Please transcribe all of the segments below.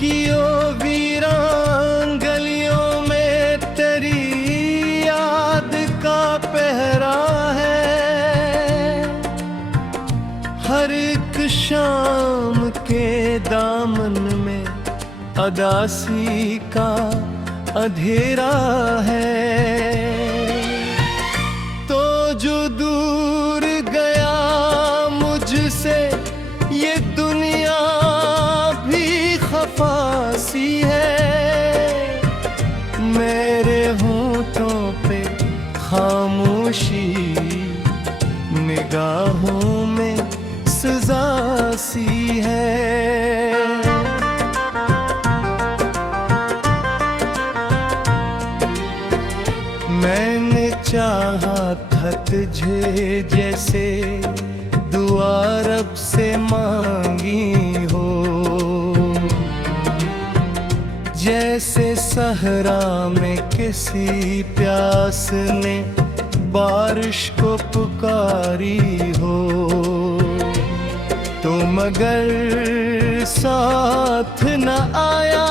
कि ओ वीरान गलियों में तेरी याद का पहरा है। हर एक शाम के दामन में अदासी का अंधेरा है। तो जो दूर गया मुझसे ये दुनिया भी खफासी है। मेरे होठों पे खामोशी, निगाहों में सजा सी है। मैंने चाहा था तुझे जैसे दुआ रब से मांगी हो, जैसे सहरा में किसी प्यास ने बारिश को पुकारी हो। तो मगर साथ न आया,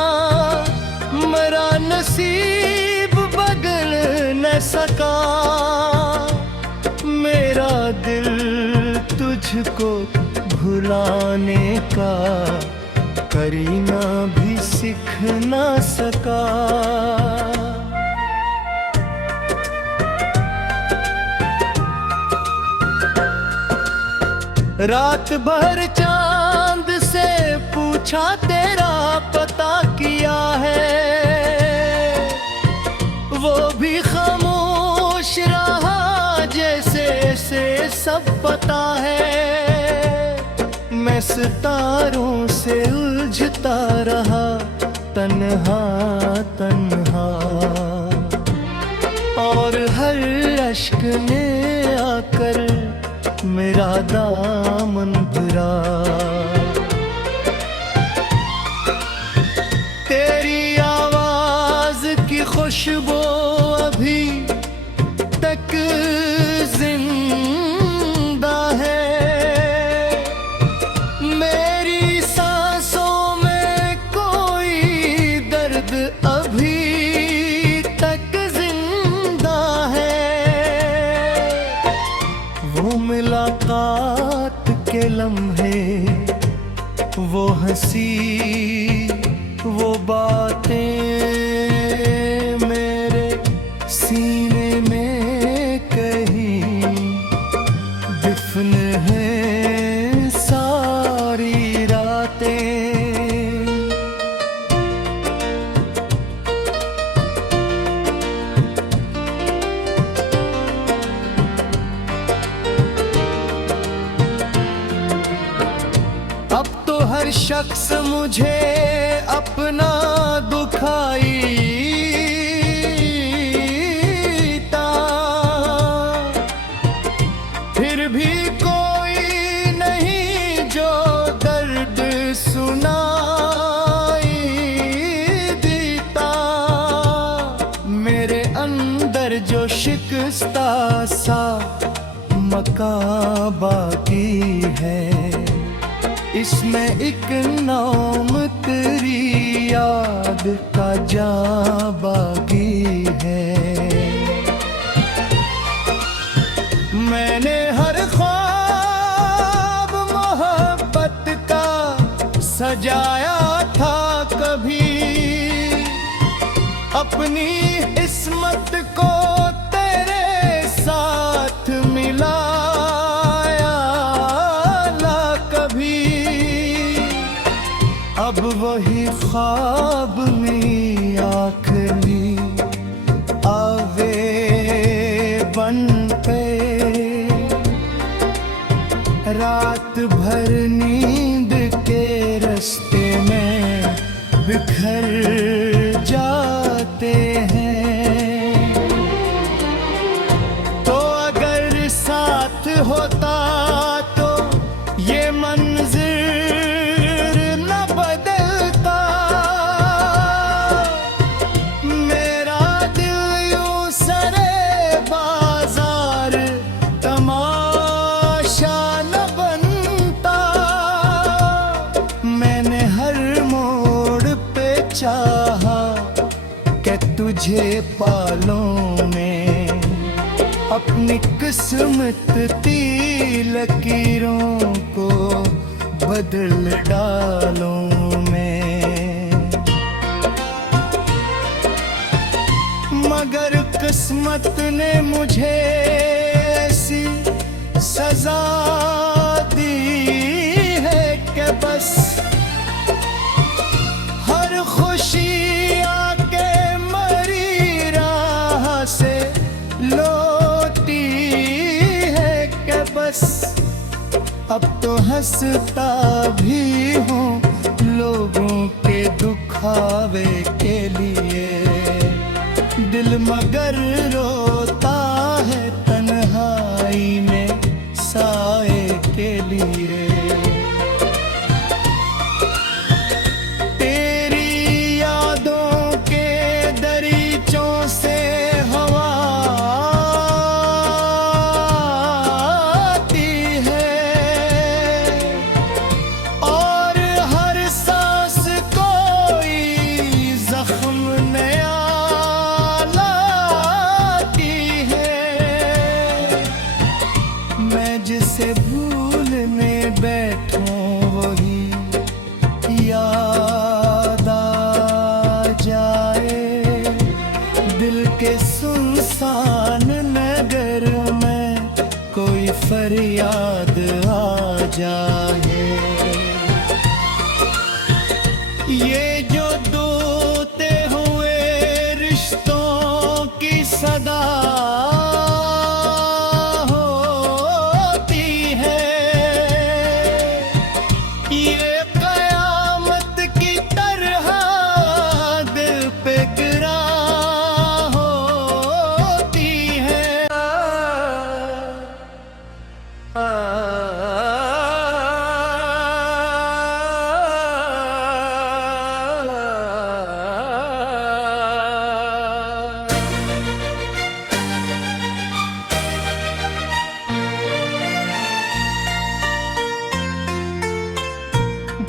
मरा नसीब बदल न सका। मेरा दिल तुझको भुलाने का करीना भी सीख ना सका। रात भर चांद से पूछा तेरा पता किया है, वो भी खामोश रहा जैसे से सब पता है। मैं सितारों से उलझता रहा तन्हा तन्हा, और हर अश्क ने आकर मेरा दामन भरा। तेरी आवाज की खुशबू अभी तक जिंदा है। मेरी सांसों में कोई दर्द अभी तक जिंदा है। वो मुलाकात के लम्हे, वो हंसी, वो बातें मेरे सीने में कहीं दफन है सारी रातें। अब तो हर शख्स मुझे अपना दुखाई ता, फिर भी कोई नहीं जो दर्द सुनाई देता। मेरे अंदर जो शिकस्ता सा मकान बाकी है, इसमें एक नाम तेरी याद का जा बागी है। मैंने हर ख्वाब मोहब्बत का सजाया था कभी, अपनी इस्मत को तेरे साथ मिलाया ला कभी। अब वही ख्वाब में आखिरी आवे बन पे, रात भर नींद के रास्ते में बिखर जाते हैं। तो अगर साथ होता तो ये मंजिर न बदलता। मेरा दिल यूं सरे बाजार तमाशा न बनता। मैंने हर मोड़ तुझे पालूं मैं, अपनी किस्मत ती लकीरों को बदल डालूं मैं। मगर किस्मत ने मुझे ऐसी सजा दी है कि बस हर खुशी आके मरी राह से लौटी है कि बस अब तो हंसता भी हूँ लोगों के दुखावे के लिए, दिल मगर रोता है तन्हाई में साए के लिए। तेरी यादों के दरीचों से हवा आती है और हर सांस कोई जख्म नया जिसे भूलने बैठूं वही याद आ जाए, दिल के सुनसान नगर में कोई फरियाद आ जाए। ये जो दोते हुए रिश्तों की सदा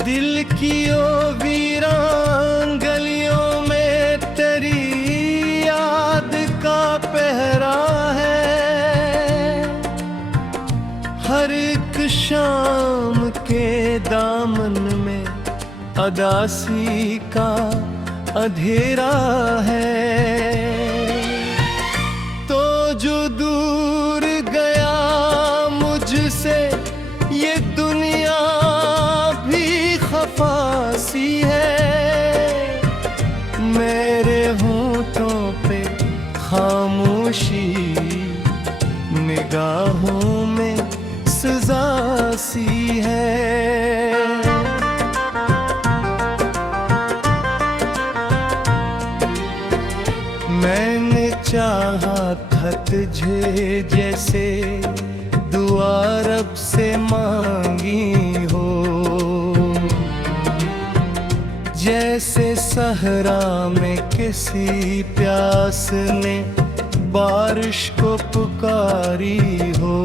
दिल की ओ वीरान गलियों में तेरी याद का पहरा है, हर एक शाम के दामन में अदासी का अंधेरा है। तो जो दूर गया मुझसे ये दुनिया खफासी है, मेरे होठों पे खामोशी निगाहों में सजा सी है। मैंने चाहा था तुझे जैसे दुआ रब से मांगी हो, जैसे सहरा में किसी प्यास ने बारिश को पुकारी हो।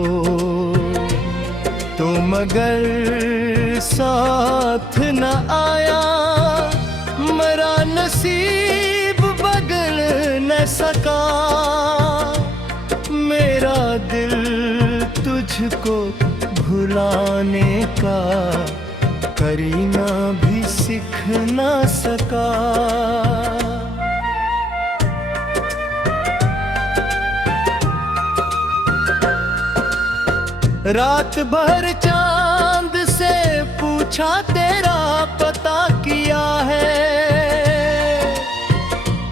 तो मगर साथ न आया, मरा नसीब बदल न सका, मेरा दिल तुझको भुलाने का करीना भी सीख ना सका। रात भर चांद से पूछा तेरा पता किया है,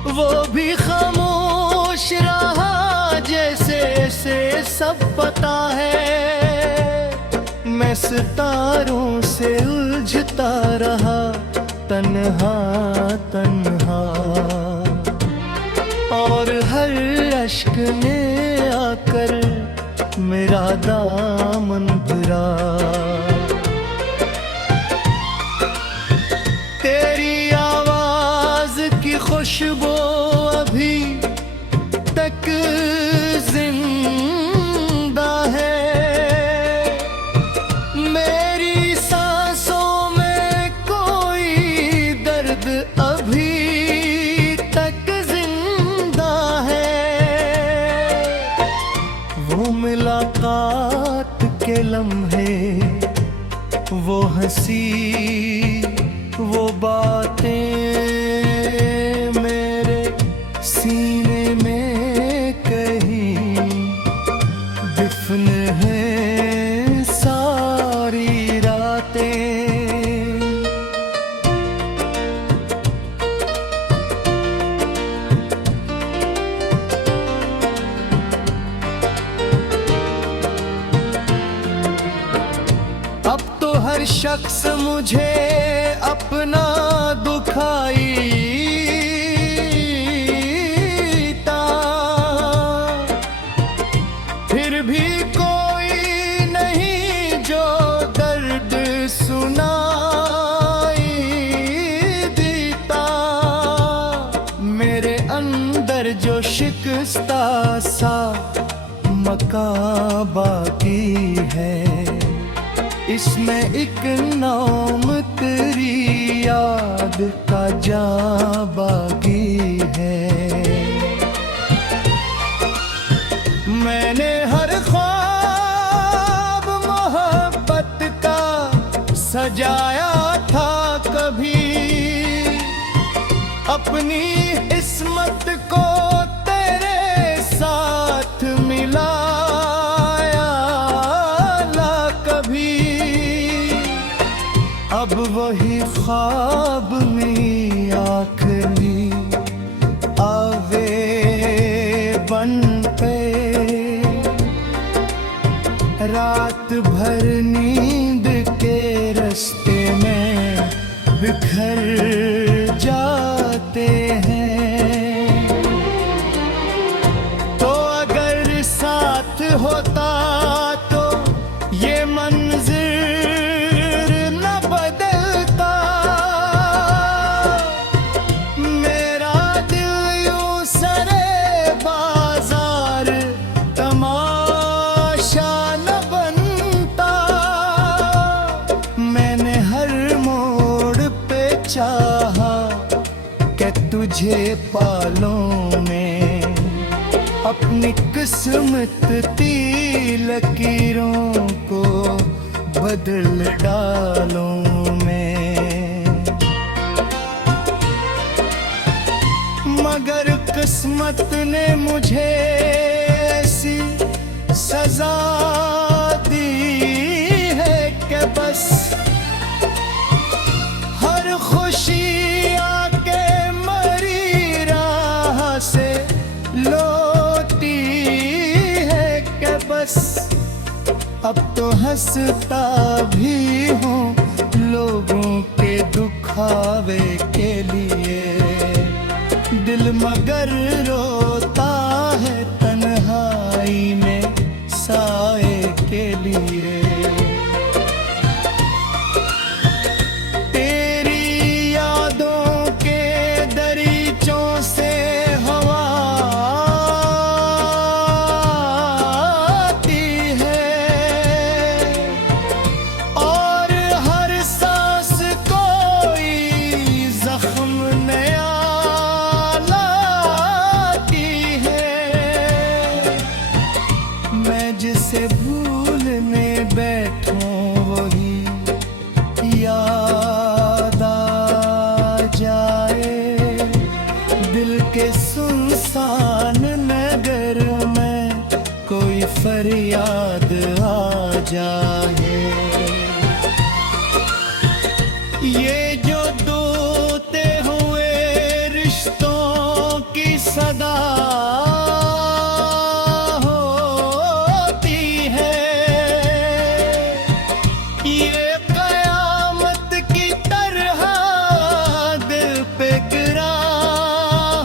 वो भी खामोश रहा जैसे से सब पता है। मैं सितारों से उलझता रहा तन्हा तन्हा, और हर अश्क ने आकर मेरा दामन भरा। तेरी आवाज की खुशबू अभी तक जिंदा है, मेरी सांसों में कोई दर्द अभी तक जिंदा के लम्हे, वो हंसी वो बातें मेरे सीने में कहीं दफन है सारी रातें। अब तो हर शख्स मुझे अपना दुखाई ता, फिर भी कोई नहीं जो दर्द सुनाई देता। मेरे अंदर जो शिकस्ता सा मकान बाकी है, इसमें एक नाम तेरी याद का जां बाकी है। मैंने हर ख्वाब मोहब्बत का सजाया था कभी, अपनी किस्मत को तेरे साथ मिलाया ला कभी। अब वही ख्वाब में आखिरी आवे बन पे, रात भर नींद के रास्ते में बिखर जाते हैं। तो अगर साथ होता तो ये मंजिर न बदलता। मेरा दिल यूं सरे बाजार तमाशा न बनता। मैंने हर मोड़ पे चाहा कि तुझे पालूं मैं, अपनी किस्मत की लकीरों को बदल डालूं मैं। मगर किस्मत ने मुझे ऐसी सजा दी है कि बस हर खुशी आके मरी राह से लौटी है कि बस। अब तो हंसता भी हूँ लोगों के दुखावे के लिए, दिल मगर रोता है तन्हाई में साए के लिए। तेरी यादों के दरीचों से हवा आती है, और हर सांस कोई जख्म नया लाती है। मैं जिसे भूलने बैठूं वही याद आ जाए। दिल के सुनसान नगर में कोई फरियाद आ जाए। ये जो दोते हुए रिश्तों की सदा होती है, ये कयामत की तरह दिल पे गिरा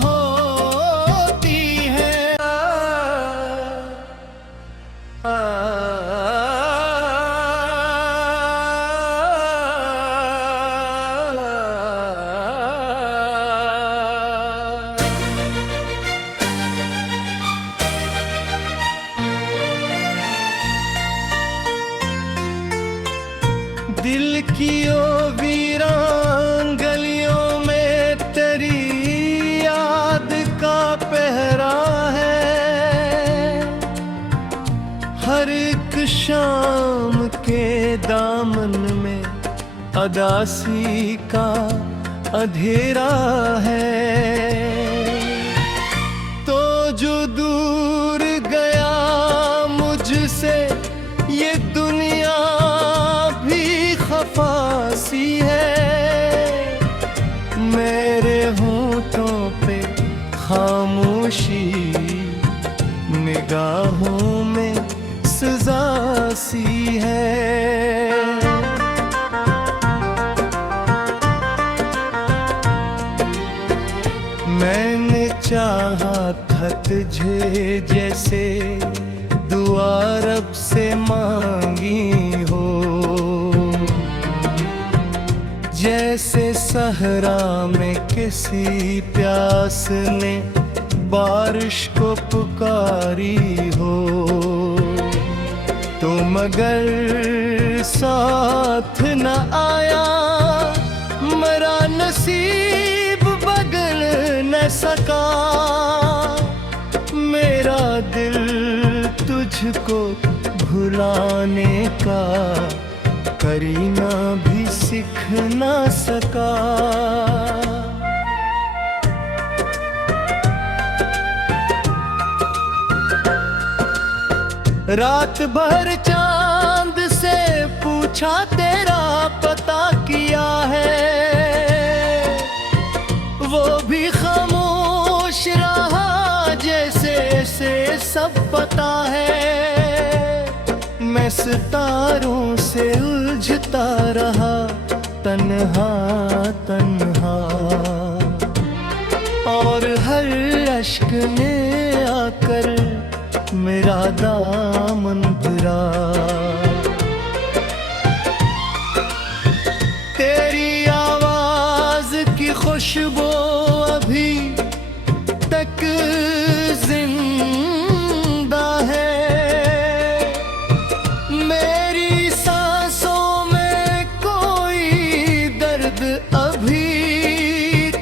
होती है। दिल की ओ वीरान गलियों में तेरी याद का पहरा है। हर एक शाम के दामन में अदासी का अंधेरा है। तो जो दूर गया मुझसे ये दुनिया भी खफासी है। मेरे होठों पे खामोशी, निगाहों में सजा सी है। मैंने चाहा था तुझे जैसे दुआ रब से मांगी हो, जैसे सहरा में किसी प्यास ने बारिश को पुकारी हो। तो मगर साथ न आया, मरा नसीब बदल न सका। मेरा दिल तुझको भुलाने का करीना भी सीख ना सका। रात भर चांद से पूछा तेरा पता किया है, वो भी खामोश रहा जैसे से सब पता है। मैं सितारों से उलझता रहा तन्हा तन्हा, और हर अश्क ने आकर मेरा दामन भरा। तेरी आवाज की खुशबू अभी तक जिंदा है। मेरी सांसों में कोई दर्द अभी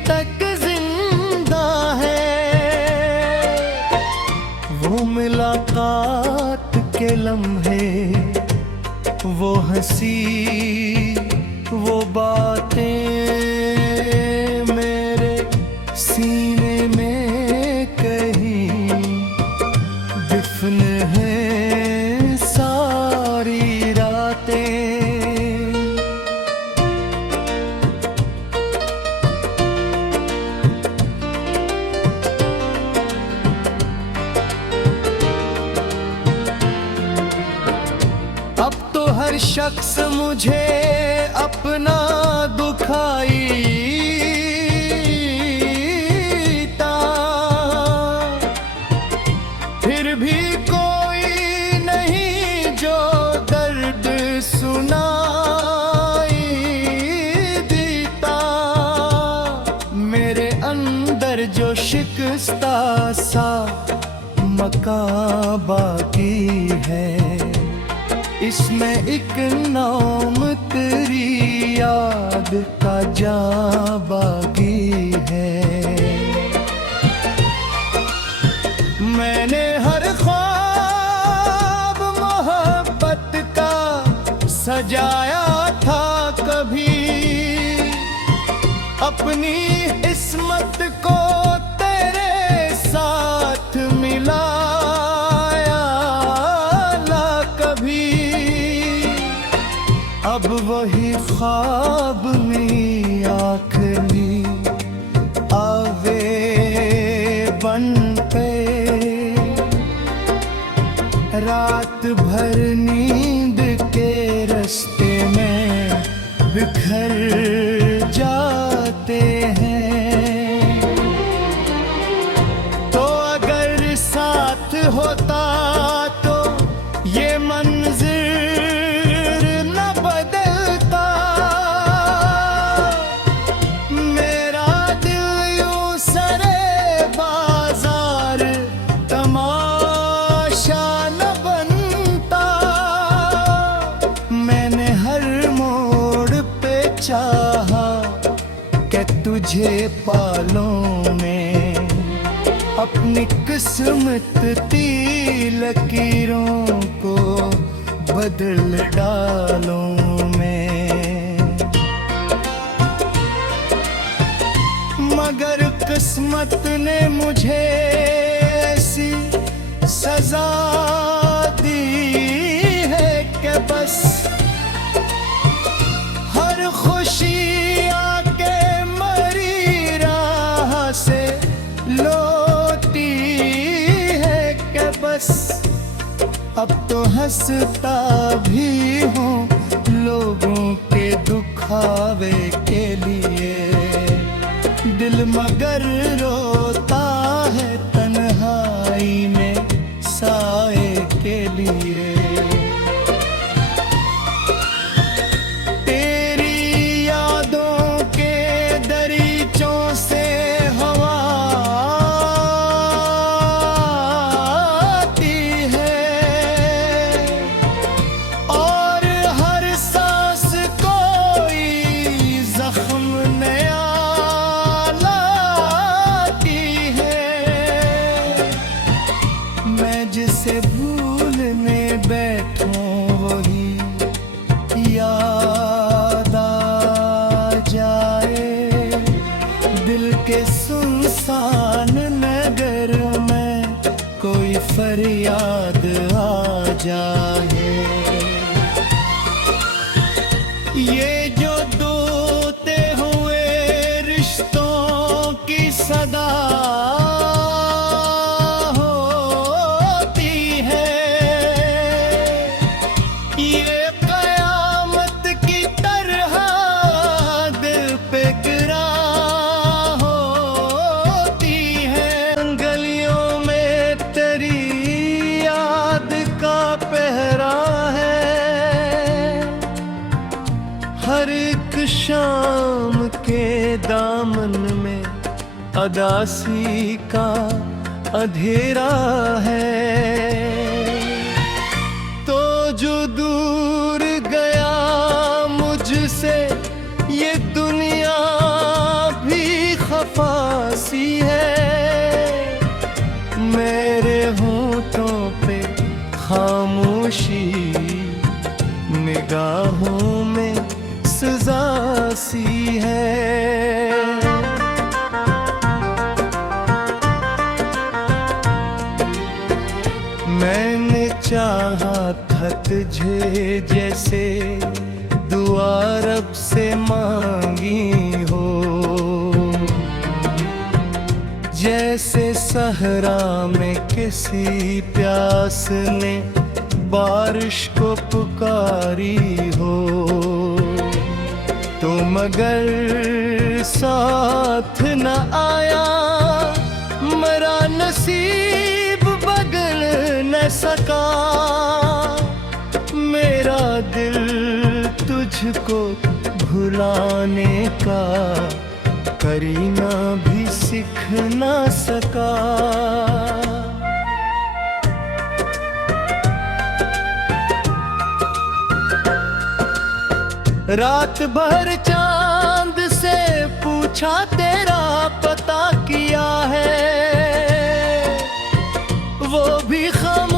तक जिंदा है। वो मुलाकात के लम्हे, वो हंसी, वो बातें मेरे सीने में कहीं दफन है सारी रातें। अब तो हर शख्स मुझे अपना दुखाई ता, फिर भी कोई नहीं जो दर्द सुनाई देता। मेरे अंदर जो शिकस्ता सा मकान बाकी है, इसमें एक नाम तेरी याद का जा बाकी है। मैंने हर ख्वाब मोहब्बत का सजाया था कभी, अपनी किस्मत को तेरे साथ मिलाया ला कभी। अब वही ख्वाब में आखिरी आवे बन पे, रात भर नींद के रास्ते में बिखर जाते हैं। तो अगर साथ होता तो ये मंजिर न बदलता। मेरा दिल यूं सरे बाजार तमाशा न बनता। मैंने हर मोड़ पे चाहा कि तुझे पालूं मैं, अपनी किस्मत की लकीरों को बदल डालूं मैं। मगर किस्मत ने मुझे ऐसी सजा दी है कि बस हर खुशी आके मरी राह से लौटी है कि बस अब तो हंसता भी हूँ लोगों के दुखावे के लिए। दिल मगर रोता है तन्हाई में साए के लिए। तेरी यादों के दरीचों से हवा आती है और हर सांस कोई जख्म नया जिसे भूलने बैठूं वही याद आ जाए। दिल के सुनसान नगर में कोई फरियाद आ जाए। ये जो दोते हुए रिश्तों की सदा हर एक शाम के दामन में अदासी का अंधेरा है। तो जो दूर गया मुझसे ये दुनिया भी खफासी है। मेरे होठों पे खामोशी निगाहों में सजा सी है। मैंने चाहा था तुझे जैसे दुआ रब से मांगी हो। जैसे सहरा में किसी प्यास ने बारिश को पुकारी हो। तो मगर साथ न आया मरा नसीब बदल न सका। मेरा दिल तुझको भुलाने का करीना भी सीख न सका। रात भर चांद से पूछा तेरा पता किया है। वो भी खामोश